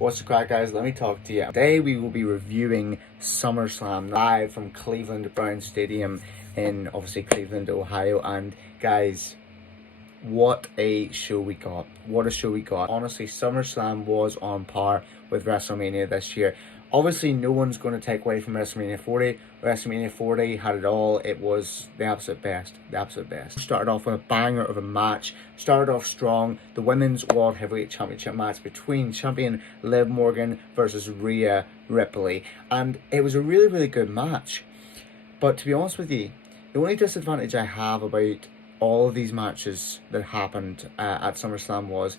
What's the crack, guys? Let me talk to you. Today we will be reviewing Summerslam live from Cleveland Brown Stadium in obviously Cleveland, Ohio. And guys, what a show we got. What a show we got. Honestly, SummerSlam was on par with WrestleMania this year. Obviously, no one's going to take away from WrestleMania 40. WrestleMania 40 had it all. It was the absolute best. The absolute best. Started off with a banger of a match. Started off strong. The Women's World Heavyweight Championship match between champion Liv Morgan versus Rhea Ripley. And it was a really, really good match. But to be honest with you, the only disadvantage I have about all of these matches that happened at SummerSlam was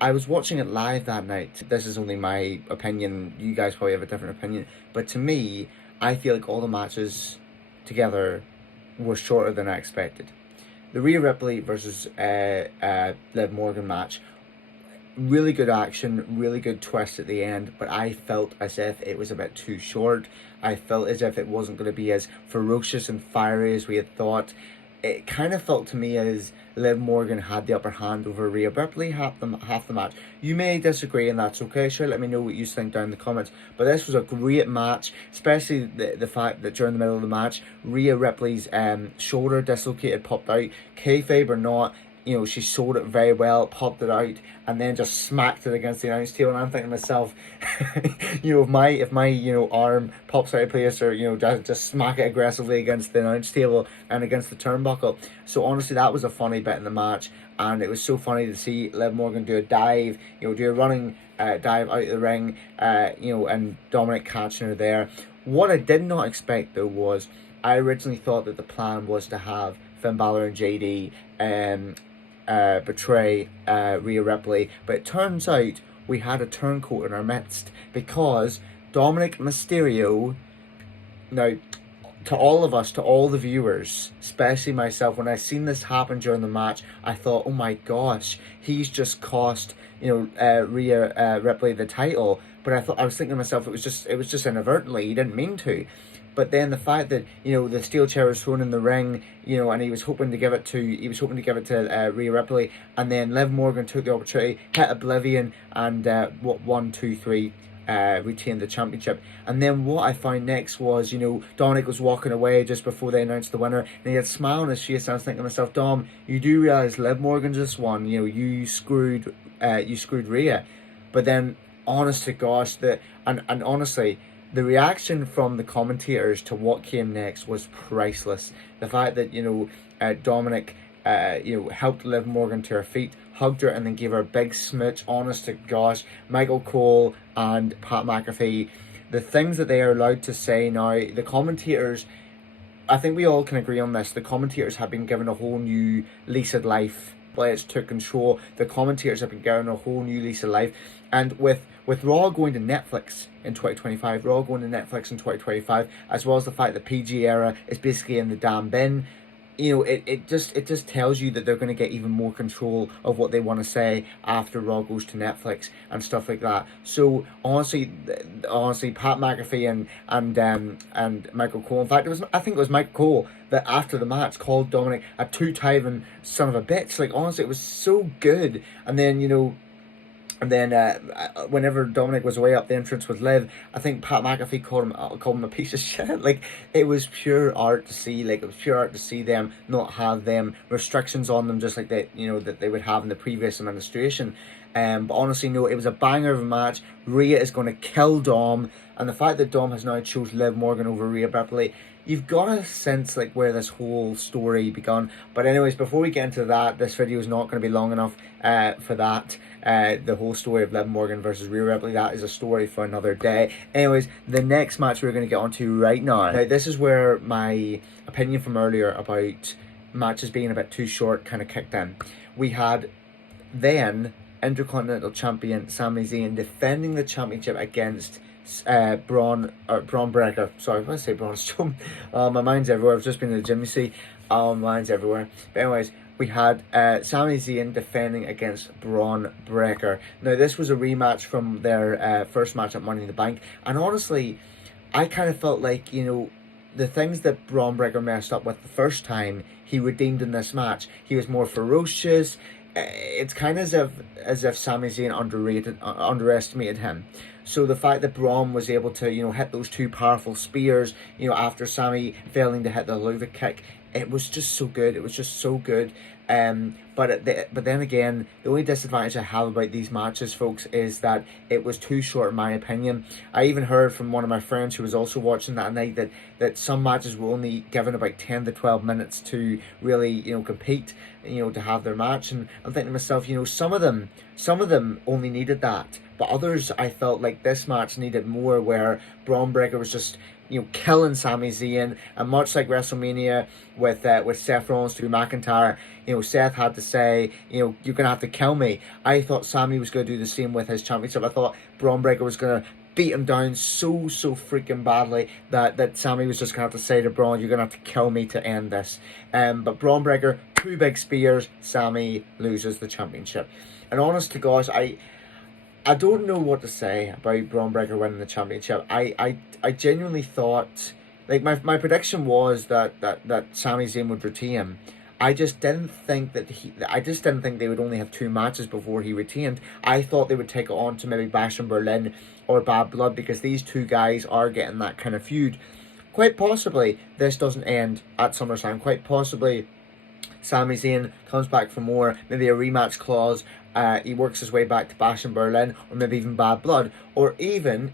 I was watching it live that night. This is only my opinion. You guys probably have a different opinion. But to me, I feel like all the matches together were shorter than I expected. The Rhea Ripley versus Liv Morgan match, really good action, really good twist at the end, but I felt as if it was a bit too short. I felt as if it wasn't going to be as ferocious and fiery as we had thought. It kind of felt to me as Liv Morgan had the upper hand over Rhea Ripley half the match. You may disagree, and that's okay. Sure, let me know what you think down in the comments. But this was a great match, especially the fact that during the middle of the match, Rhea Ripley's shoulder dislocated, popped out. Kayfabe or not, you know, she sold it very well, popped it out, and then just smacked it against the announce table. And I'm thinking to myself, you know, if my arm pops out of place, or just smack it aggressively against the announce table and against the turnbuckle. So honestly, that was a funny bit in the match, and it was so funny to see Liv Morgan do a dive, do a running dive out of the ring, and Dominic catching her there. What I did not expect though was I originally thought that the plan was to have Finn Balor and JD betray Rhea Ripley, but it turns out we had a turncoat in our midst, because Dominic Mysterio, now to all of us, to all the viewers, especially myself, when I seen this happen during the match, I thought, oh my gosh, he's just cost Rhea Ripley the title. But I was thinking to myself, it was just inadvertently, he didn't mean to. But then the fact that the steel chair was thrown in the ring, and he was hoping to give it to Rhea Ripley, and then Liv Morgan took the opportunity, hit Oblivion, and retained the championship. And then what I found next was, Dominic was walking away just before they announced the winner, and he had a smile on his face. And I was thinking to myself, Dom, you do realize Liv Morgan just won. You screwed Rhea. But then, honest to gosh, honestly, the reaction from the commentators to what came next was priceless. The fact that, Dominic, helped Liv Morgan to her feet, hugged her, and then gave her a big smooch. Honest to gosh, Michael Cole and Pat McAfee, the things that they are allowed to say now, the commentators, I think we all can agree on this, the commentators have been given a whole new lease of life. Players took control. The commentators have been given a whole new lease of life. And with Raw going to Netflix in 2025, as well as the fact that PG era is basically in the damn bin, it just tells you that they're going to get even more control of what they want to say after Raw goes to Netflix and stuff like that. So honestly, Pat McAfee and Michael Cole. In fact, I think it was Michael Cole that after the match called Dominic a two-tithing son of a bitch. Like, honestly, it was so good. And then whenever Dominic was away up the entrance with Liv, I think Pat McAfee called him a piece of shit. Like, it was pure art to see. Like, it was pure art to see them not have them restrictions on them, just like that they would have in the previous administration. But honestly, no, it was a banger of a match. Rhea is going to kill Dom, and the fact that Dom has now chose Liv Morgan over Rhea Ripley, you've got a sense like where this whole story began. But anyways, before we get into that, this video is not going to be long enough for that. The whole story of Liv Morgan versus Rhea Ripley, that is a story for another day. Anyways, the next match we're going to get onto right now. Now, this is where my opinion from earlier about matches being a bit too short kind of kicked in. We had then Intercontinental Champion Sami Zayn defending the championship against Braun Breaker. Sorry, when I say Braun Strowman, my mind's everywhere. I've just been to the gym, you see. My mind's everywhere. But anyways, we had Sami Zayn defending against Braun Breaker. Now, this was a rematch from their first match at Money in the Bank. And honestly, I kind of felt like, the things that Braun Breaker messed up with the first time, he redeemed in this match. He was more ferocious. it's kind of as if Sami Zayn underestimated him. So the fact that Braun was able to, hit those two powerful spears, after Sami failing to hit the Luva kick, it was just so good. It was just so good. But then again, the only disadvantage I have about these matches, folks, is that it was too short, in my opinion. I even heard from one of my friends who was also watching that night that some matches were only given about 10 to 12 minutes to really, compete, to have their match. And I'm thinking to myself, some of them only needed that. But others, I felt like this match needed more, where Braun Breaker was just, killing Sami Zayn, and much like WrestleMania with Seth Rollins through McIntyre, Seth had to say, you're gonna have to kill me. I thought Sami was gonna do the same with his championship. I thought Braun Breaker was gonna beat him down so freaking badly that Sami was just gonna have to say to Braun, you're gonna have to kill me to end this. But Braun Breaker, two big spears, Sami loses the championship. And honest to gosh, I don't know what to say about Braun Breaker winning the championship. I genuinely thought, like, my prediction was that Sami Zayn would retain. I just didn't think they would only have two matches before he retained. I thought they would take it on to maybe Bash in Berlin or Bad Blood, because these two guys are getting that kind of feud. Quite possibly this doesn't end at SummerSlam. Quite possibly Sami Zayn comes back for more, maybe a rematch clause. He works his way back to Bash in Berlin, or maybe even Bad Blood, or even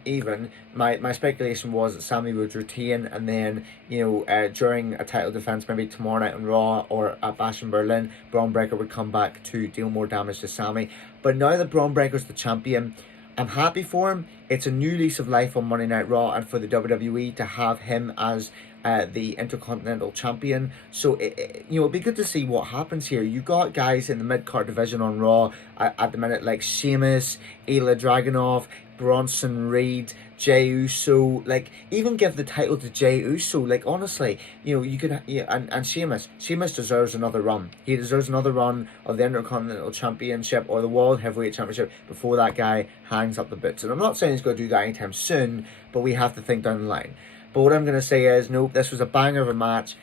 my speculation was that Sami would retain, and then during a title defense, maybe tomorrow night on Raw or at Bash in Berlin, Braun Breaker would come back to deal more damage to Sami. But now that Braun Breaker's the champion, I'm happy for him. It's a new lease of life on Monday Night Raw, and for the WWE to have him as the Intercontinental Champion. So it'd be good to see what happens here. You got guys in the mid-card division on Raw at the minute, like Sheamus, Ilya Dragunov, Bronson Reed, Jey Uso. Like, even give the title to Jey Uso. Like, honestly, you could, and Sheamus deserves another run. He deserves another run of the Intercontinental Championship or the World Heavyweight Championship before that guy hangs up the boots. And I'm not saying he's going to do that anytime soon, but we have to think down the line. But what I'm going to say is, nope, this was a banger of a match.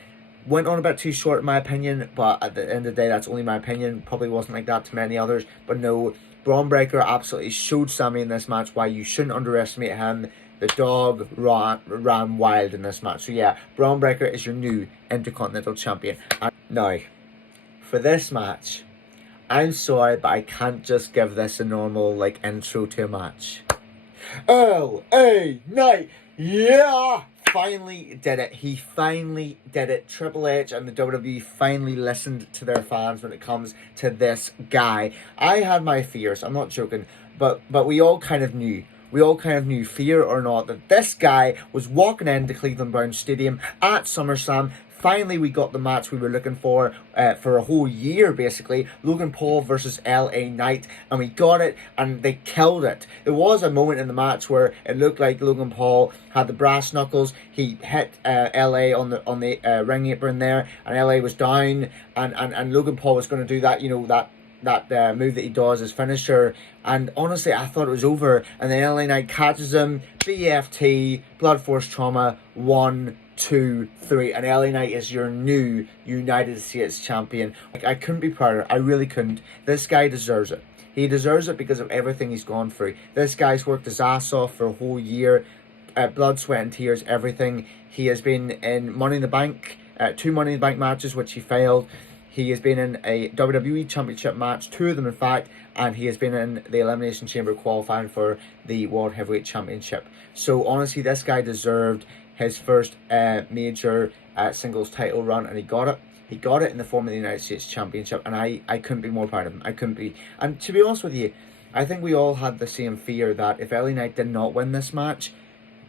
Went on a bit too short in my opinion, but at the end of the day, that's only my opinion. Probably wasn't like that to many others. But no, Braun Breaker absolutely showed Sami in this match why you shouldn't underestimate him. The dog ran wild in this match. So yeah, Braun Breaker is your new Intercontinental Champion. And now, for this match, I'm sorry, but I can't just give this a normal intro to a match. LA Knight, yeah! Finally did it. He finally did it. Triple H and the WWE finally listened to their fans when it comes to this guy. I had my fears, I'm not joking, but we all kind of knew. We all kind of knew, fear or not, that this guy was walking into Cleveland Browns Stadium at SummerSlam. Finally, we got the match we were looking for a whole year, basically. Logan Paul versus LA Knight. And we got it, and they killed it. There was a moment in the match where it looked like Logan Paul had the brass knuckles. He hit LA on the ring apron there, and LA was down. And Logan Paul was going to do that, that move that he does, his finisher. And honestly, I thought it was over. And then LA Knight catches him. BFT, blood force trauma, 1, 2, 3, and LA Knight is your new United States champion. I couldn't be prouder. I really couldn't. This guy deserves it. He deserves it because of everything he's gone through. This guy's worked his ass off for a whole year. Blood, sweat and tears, everything. He has been in Money in the Bank, 2 Money in the Bank matches, which he failed. He has been in a WWE Championship match, 2 of them in fact, and he has been in the Elimination Chamber qualifying for the World Heavyweight Championship. So honestly, this guy deserved his first major singles title run, and he got it. He got it in the form of the United States Championship, and I couldn't be more proud of him. I couldn't be. And to be honest with you, I think we all had the same fear that if LA Knight did not win this match,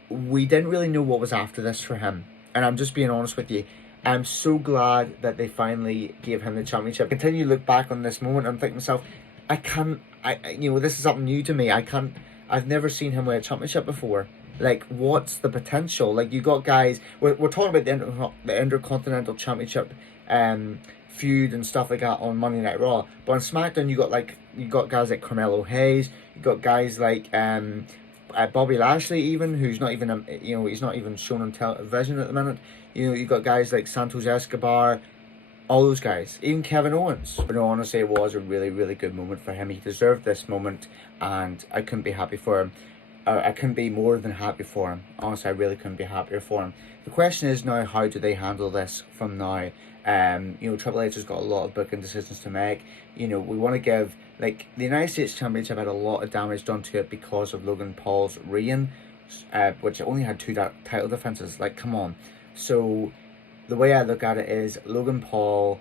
we didn't really know what was after this for him. And I'm just being honest with you. I'm so glad that they finally gave him the championship. I continue to look back on this moment and think to myself, this is something new to me. I've never seen him win a championship before. Like, what's the potential? Like, you got guys, we're talking about the Intercontinental Championship feud and stuff like that on Monday Night Raw. But on SmackDown, you got guys like Carmelo Hayes, you got guys like Bobby Lashley, even, who's not even he's not even shown on television at the minute. You got guys like Santos Escobar. all those guys, even Kevin Owens. But no, honestly, it was a really, really good moment for him. He deserved this moment, and I couldn't be happy for him. I couldn't be more than happy for him. Honestly, I really couldn't be happier for him. The question is now, how do they handle this from now? Triple H has got a lot of booking decisions to make. We want to give, like, the United States Championship had a lot of damage done to it because of Logan Paul's reign, which only had 2 title defenses. Like, come on. So the way I look at it is Logan Paul,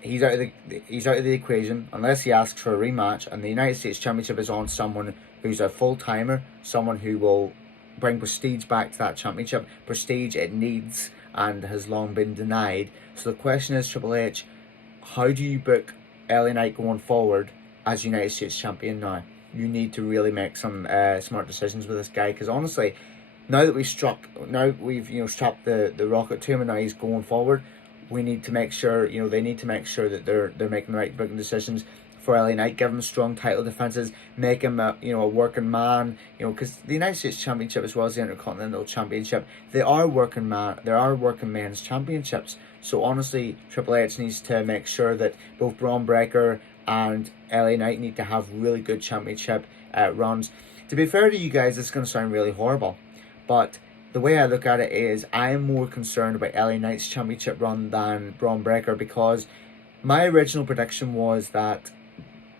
he's out of the equation unless he asks for a rematch, and the United States Championship is on someone who's a full timer, someone who will bring prestige back to that championship. Prestige it needs and has long been denied. So the question is, Triple H, how do you book LA Knight going forward as United States Champion now? You need to really make some smart decisions with this guy, because honestly, now that we've strapped the rocket to him and now he's going forward, we need to make sure, they need to make sure that they're making the right booking decisions for LA Knight. Give him strong title defenses, make him a working man, because the United States Championship as well as the Intercontinental Championship, they are working men's championships. So honestly, Triple H needs to make sure that both Braun Breaker and LA Knight need to have really good championship runs. To be fair to you guys, this is going to sound really horrible, but the way I look at it is I am more concerned about LA Knight's championship run than Braun Breaker, because my original prediction was that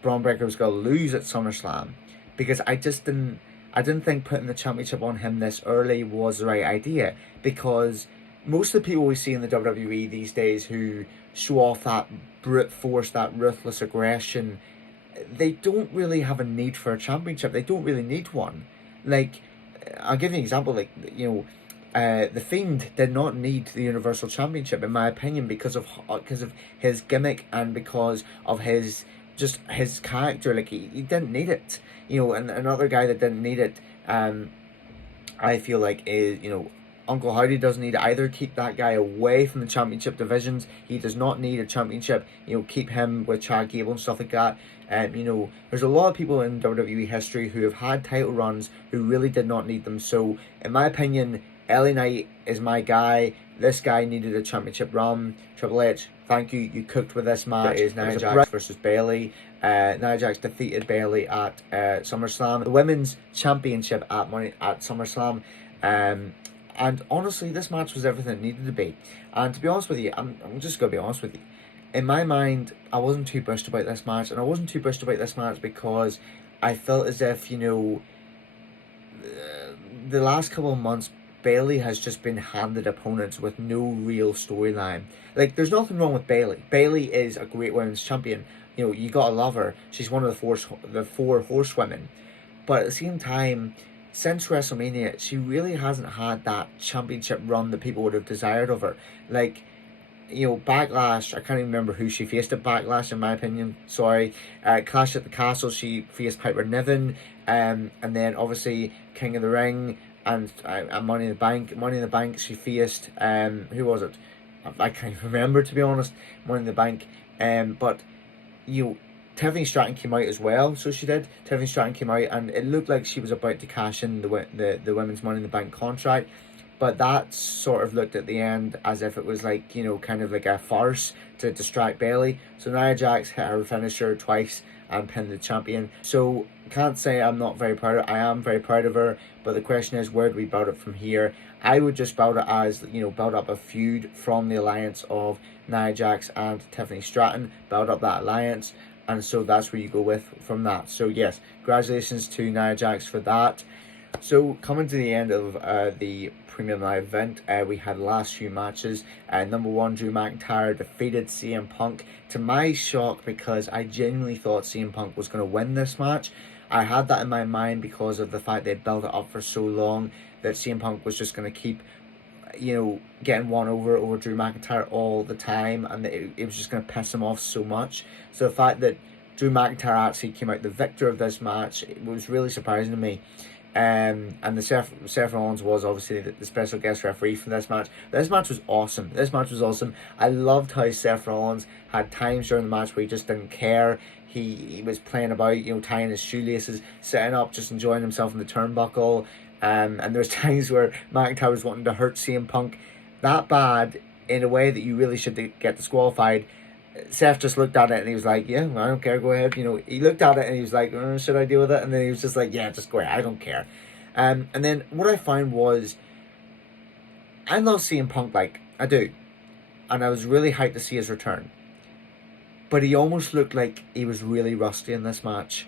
Braun Breaker was going to lose at SummerSlam, because I didn't think putting the championship on him this early was the right idea, because most of the people we see in the WWE these days who show off that brute force, that ruthless aggression, they don't really have a need for a championship. They don't really need one. Like, I'll give you an example. Like, The Fiend did not need the Universal Championship, in my opinion, because of his gimmick and because of his character. Like, he didn't need it. And another guy that didn't need it, I feel like, is, Uncle Howdy doesn't need it either. Keep that guy away from the championship divisions. He does not need a championship. Keep him with Chad Gable and stuff like that. There's a lot of people in WWE history who have had title runs who really did not need them. So, in my opinion, LA Knight is my guy. This guy needed a championship run. Triple H, thank you. You cooked with this match. It is Nia Jax versus Bayley. Nia Jax defeated Bayley at SummerSlam. The Women's Championship at SummerSlam. And honestly, this match was everything it needed to be. And to be honest with you, I'm just going to be honest with you. In my mind, I wasn't too pushed about this match. And I wasn't too pushed about this match because I felt as if, the last couple of months, Bayley has just been handed opponents with no real storyline. Like, there's nothing wrong with Bayley. Bayley is a great women's champion. You gotta love her. She's one of the four horsewomen. But at the same time, since WrestleMania, she really hasn't had that championship run that people would have desired of her. Like, Backlash, I can't even remember who she faced at Backlash, in my opinion. Sorry. Clash at the Castle, she faced Piper Niven. And then, obviously, King of the Ring and Money in the Bank. Money in the Bank, she faced, who was it? I can't even remember, to be honest. Money in the Bank. But, Tiffany Stratton came out as well, so she did. Tiffany Stratton came out, and it looked like she was about to cash in the women's Money in the Bank contract, but that sort of looked at the end as if it was like, kind of like a farce to distract Bayley. So Nia Jax hit her finisher twice and pinned the champion. So can't say I'm not very proud of her. I am very proud of her, but the question is, where do we build it from here? I would just build it as, build up a feud from the alliance of Nia Jax and Tiffany Stratton, build up that alliance. And so that's where you go with from that. So yes, congratulations to Nia Jax for that. So coming to the end of the Premium Live event, we had the last few matches. Number 1, Drew McIntyre defeated CM Punk, to my shock, because I genuinely thought CM Punk was going to win this match. I had that in my mind because of the fact they built it up for so long, that CM Punk was just going to keep getting one over Drew McIntyre all the time, and it was just going to piss him off so much. So the fact that Drew McIntyre actually came out the victor of this match, it was really surprising to me. And the Seth Rollins was obviously the special guest referee for this match. This match was awesome. I loved how Seth Rollins had times during the match where he just didn't care. He was playing about, tying his shoelaces, sitting up, just enjoying himself in the turnbuckle. And there's times where McIntyre was wanting to hurt CM Punk that bad in a way that you really should get disqualified. Seth just looked at it and he was like, yeah, I don't care, go ahead. You know, he looked at it and he was like, should I deal with it? And then he was just like, yeah, just go ahead, I don't care. And then what I found was, I love CM Punk, like, I do. And I was really hyped to see his return. But he almost looked like he was really rusty in this match.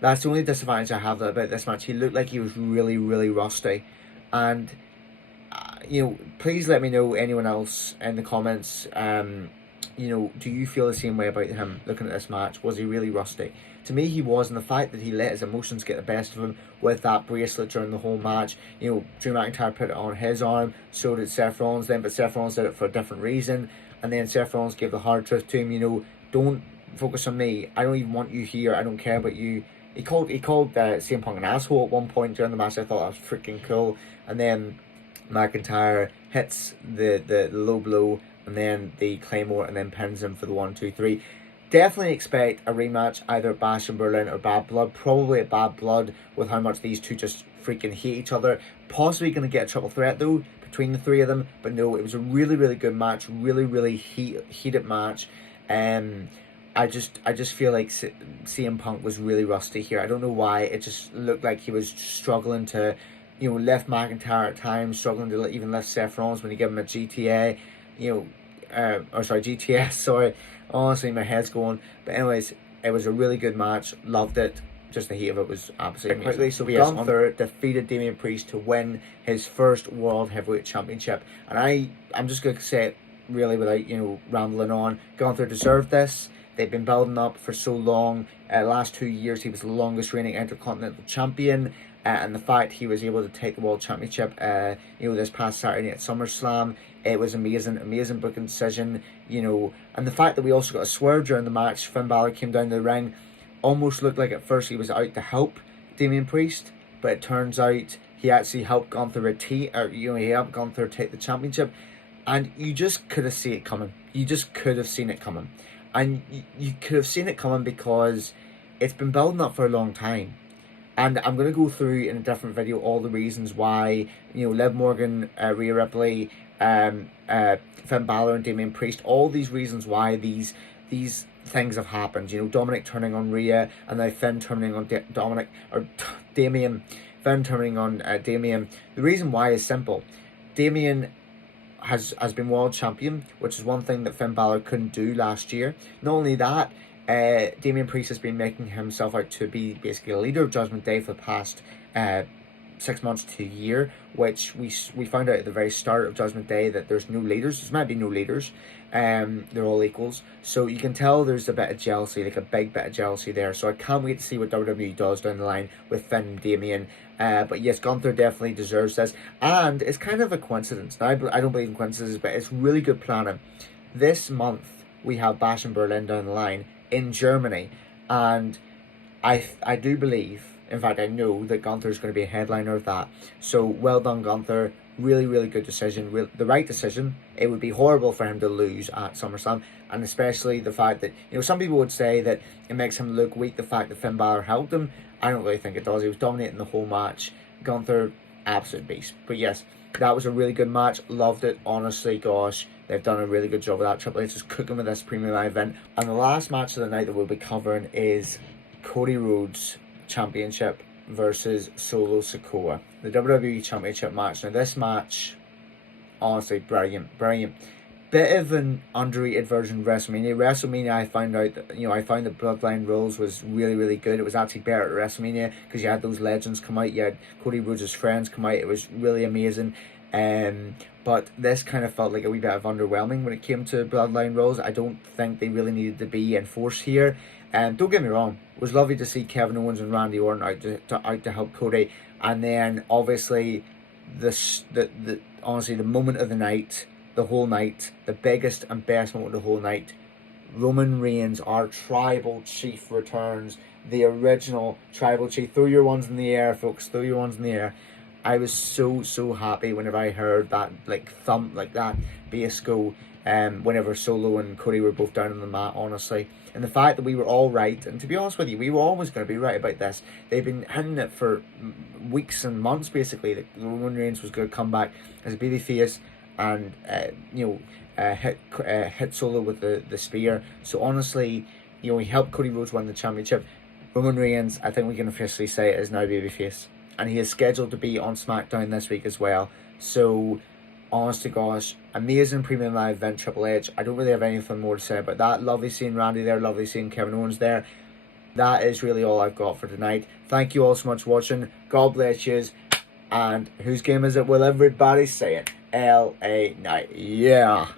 That's the only disadvantage I have about this match. He looked like he was really, really rusty. And, you know, please let me know, anyone else in the comments, you know, do you feel the same way about him looking at this match? Was he really rusty? To me, he was, and the fact that he let his emotions get the best of him with that bracelet during the whole match. You know, Drew McIntyre put it on his arm, so did Seth Rollins then, but Seth Rollins did it for a different reason. And then Seth Rollins gave the hard truth to him, you know, don't focus on me. I don't even want you here. I don't care about you. He called CM Punk an asshole at one point during the match. I thought that was freaking cool. And then McIntyre hits the low blow, and then the Claymore, and then pins him for the 1, 2, 3. Definitely expect a rematch, either at Bash in Berlin or Bad Blood. Probably at Bad Blood, with how much these two just freaking hate each other. Possibly going to get a triple threat though between the three of them. But no, it was a really, really good match. Really, really heated match. I just feel like CM Punk was really rusty here. I don't know why. It just looked like he was struggling to, you know, lift McIntyre at times, struggling to even lift Seth Rollins when he gave him a GTA, you know, GTS, sorry. Honestly, my head's going. But anyways, it was a really good match. Loved it. Just the heat of it was absolutely amazing. So yes, Gunther defeated Damian Priest to win his first World Heavyweight Championship. And I'm just going to say it really without, you know, rambling on. Gunther deserved this. They've been building up for so long. Last 2 years, he was the longest reigning Intercontinental Champion. And the fact he was able to take the World Championship, you know, this past Saturday at SummerSlam, it was amazing, amazing booking decision, you know. And the fact that we also got a swerve during the match, Finn Balor came down to the ring, almost looked like at first he was out to help Damian Priest, but it turns out he actually helped Gunther he helped Gunther take the championship, and you just could have seen it coming. You just could have seen it coming, and you could have seen it coming because it's been building up for a long time. And I'm going to go through in a different video all the reasons why, you know, Liv Morgan, Rhea Ripley, Finn Balor and Damian Priest, all these reasons why these things have happened. You know, Dominic turning on Rhea, and now Finn turning on Damian. Finn turning on Damian. The reason why is simple. Damian has been world champion, which is one thing that Finn Balor couldn't do last year. Not only that, Damian Priest has been making himself out to be basically a leader of Judgment Day for the past 6 months to a year, which we found out at the very start of Judgment Day that there's no leaders. There might be no leaders. They're all equals. So you can tell there's a bit of jealousy, like a big bit of jealousy there. So I can't wait to see what WWE does down the line with Finn and Damian. But yes, Gunther definitely deserves this. And it's kind of a coincidence. Now, I don't believe in coincidences, but it's really good planning. This month, we have Bash in Berlin down the line in Germany, and I do believe, in fact I know, that Gunther is going to be a headliner of that. So well done, Gunther. Really, really good decision. The right decision. It would be horrible for him to lose at SummerSlam, and especially the fact that, you know, some people would say that it makes him look weak, the fact that Finn Balor helped him. I don't really think it does. He was dominating the whole match. Gunther, absolute beast. But yes, that was a really good match. Loved it. Honestly, gosh, they've done a really good job with that. Triple H is cooking with this premium live event. And the last match of the night that we'll be covering is Cody Rhodes Championship versus Solo Sikoa, the WWE Championship match. Now this match, honestly, brilliant. Bit of an underrated version of WrestleMania. WrestleMania, I found that Bloodline Rules was really, really good. It was actually better at WrestleMania because you had those legends come out. You had Cody Rhodes' friends come out. It was really amazing. But this kind of felt like a wee bit of underwhelming when it came to Bloodline Rules. I don't think they really needed to be enforced here. Don't get me wrong, it was lovely to see Kevin Owens and Randy Orton out to help Cody. And then obviously honestly the moment of the night, the whole night, the biggest and best moment of the whole night, Roman Reigns, our tribal chief, returns. The original tribal chief. Throw your ones in the air, folks. Throw your ones in the air. I was so happy whenever I heard that thump, that bass go, whenever Solo and Cody were both down on the mat, honestly. And the fact that we were all right, and to be honest with you, we were always going to be right about this. They've been hinting it for weeks and months, basically, that Roman Reigns was going to come back as a babyface, and hit Solo with the spear. So honestly, he helped Cody Rhodes win the championship. Roman Reigns, I think we can officially say, is now babyface, and he is scheduled to be on SmackDown this week as well. So, honest to gosh, amazing premium live event, Triple H. I don't really have anything more to say about that. Lovely seeing Randy there, lovely seeing Kevin Owens there. That is really all I've got for tonight. Thank you all so much for watching. God bless yous. And whose game is it? Will everybody say it? LA Knight. Yeah.